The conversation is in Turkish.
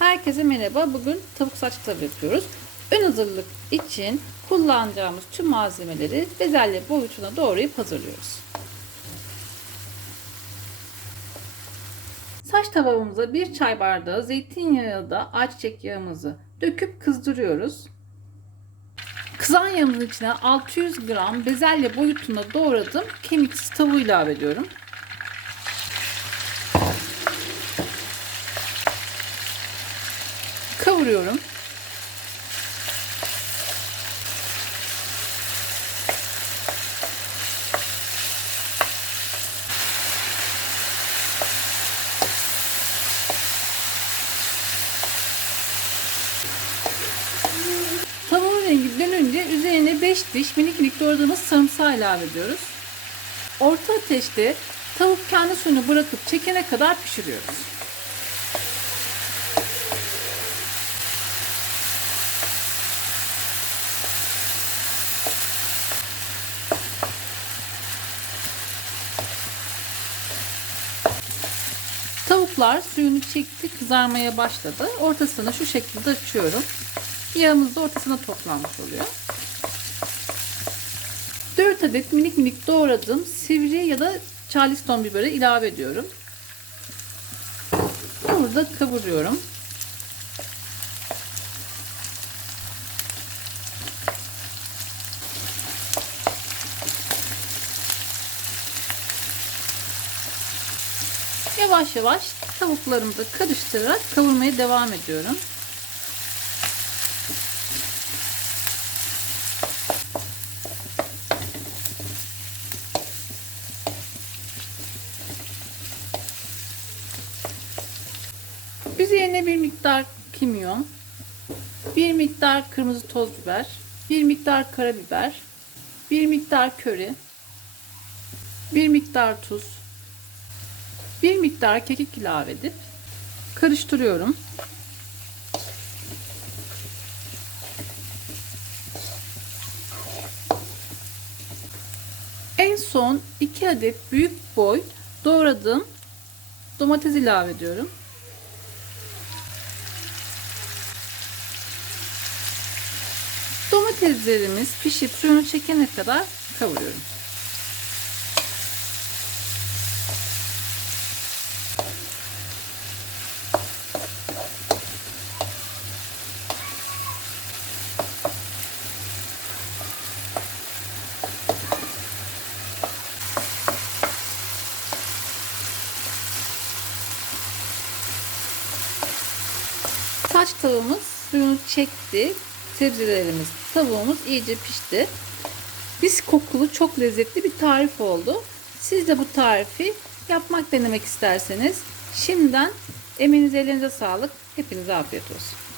Herkese merhaba. Bugün tavuk saç tavı yapıyoruz. Ön hazırlık için kullanacağımız tüm malzemeleri bezelye boyutuna doğrayıp hazırlıyoruz. Saç tavamıza bir çay bardağı zeytinyağı da ayçiçek yağımızı döküp kızdırıyoruz. Kızan yağımızın içine 600 gram bezelye boyutunda doğradım kemiksiz tavuğu ilave ediyorum. Kavuruyorum. Tavuğun rengi dönünce üzerine 5 diş minik minik doğradığımız sarımsağı ilave ediyoruz. Orta ateşte tavuk kendi suyunu bırakıp çekene kadar pişiriyoruz. Tavuklar suyunu çekti, kızarmaya başladı. Ortasını şu şekilde açıyorum. Yağımız da ortasına toplanmış oluyor. 4 adet minik minik doğradığım sivri ya da charleston biberi ilave ediyorum. Burada kavuruyorum. Yavaş yavaş tavuklarımı da karıştırarak kavurmaya devam ediyorum. Üzerine bir miktar kimyon, bir miktar kırmızı toz biber, bir miktar karabiber, bir miktar köri, bir miktar tuz, bir miktar kekik ilave edip karıştırıyorum. En son 2 adet büyük boy doğradığım domates ilave ediyorum. Domateslerimiz pişip suyunu çekene kadar kavuruyorum. Saç tavamız suyunu çekti. Sebzelerimiz, tavuğumuz iyice pişti. Biz kokulu çok lezzetli bir tarif oldu. Siz de bu tarifi yapmak denemek isterseniz şimdiden emeğinize elinize sağlık. Hepinize afiyet olsun.